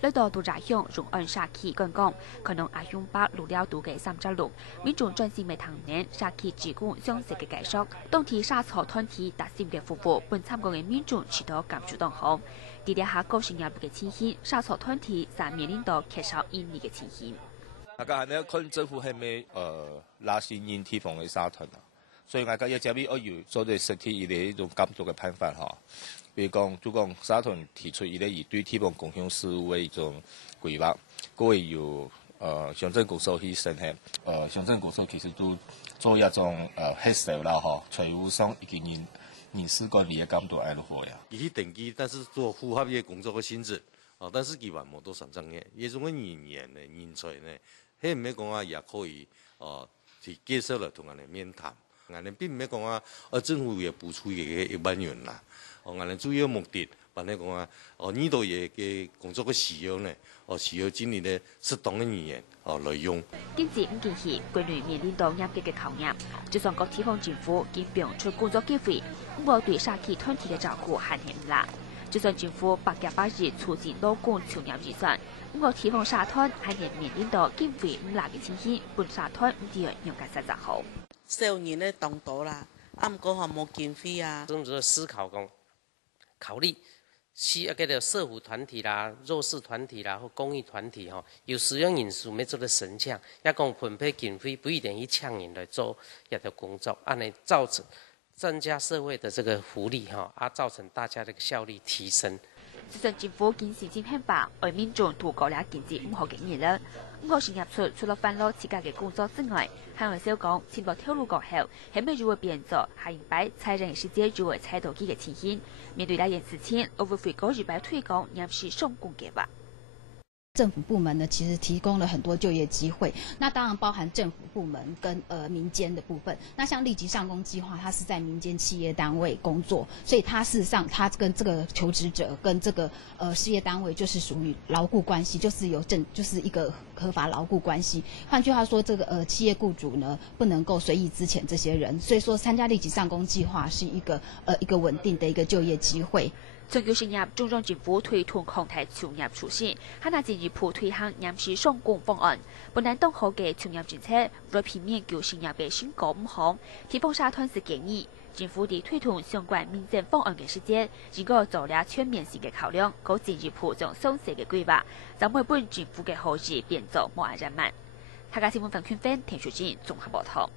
呢度杜大鄉容安沙期觀光，可能阿勇把路了杜嘅3路，民眾專心嘅唐年沙期提供詳細嘅解說，當地沙草團體達成嘅服務，本參觀嘅民眾取得感觸良好。地底下高性入嘅情形，沙草團體在面臨到缺少人力嘅情形。大家係咪看政府係咪拉線人提防嘅沙灘啊？所以大家要這邊要做啲實體嘅一種監督嘅辦法嚇。比如講，就講沙灘提出一個以對提供共享事務嘅一種規劃，各位由鄉鎮局所去審核。鄉鎮局所其實都做一種核數啦嚇，財務上已經人事管理嘅監督喺度做呀。伊去登記，但是做符合嘅工作嘅性質，但是佢話冇多上漲嘅，呢種嘅人員呢、人才呢，係唔係講啊也可以去介紹嚟同人哋面談。我哋並唔係講啊，政府也補出1萬元啦。我哋主要目的，把你講啊，呢度嘢嘅工作嘅需要呢，需要經理呢適當嘅人員來用。經濟唔景氣，國內面臨到嚴格嘅考驗，就算各地方政府已表出工作機會，不過對沙期團體嘅照顧還係唔啦。就算政府8假8日促進勞工就業預算，不過地方沙灘還係面臨到經費唔啦嘅情形，本沙灘唔知用緊實質好。少年咧當道啦，唔過冇經費啊。政府思考講，考慮社會團體啦、弱勢團體啦或公益團體有使用因素，要做得神強，也講分配經費不一定去搶人來做一個工作，安尼造成增加社會的這個福利造成大家的效率提升。就算政府見事情很白，為民眾度過了經濟唔好嘅年啦。不過成立出除了煩惱自家嘅工作之外，還有少講前部跳路過後，係咪如何變做下一擺才人世界如何踩到幾嘅情形？面對呢件事情，我會回高日擺推廣臨時送工嘅吧。政府部門呢，其實提供了很多就業機會，那當然包含政府部門跟民間的部分。那像立即上工計劃，它是在民間企業單位工作，所以它事實上它跟這個求職者跟這個事業單位就是屬於勞雇關係，就是一個合法勞雇關係。換句話說，這個企業雇主呢不能夠隨意資遣這些人，所以說參加立即上工計劃是一個穩定的一個就業機會。從要成立中央政府推動抗疫就業措施，喺那進一步推行臨時送工方案。本來當好嘅就業政策，為了避免叫成立嘅新高唔好，地方沙灘是建議政府喺推動相關民政方案嘅時節，如果做了全面性嘅考量，嗰進一步將詳細嘅規劃，就每本政府嘅好意變做冇人慢。客家新聞分區分田雪靜綜合報道。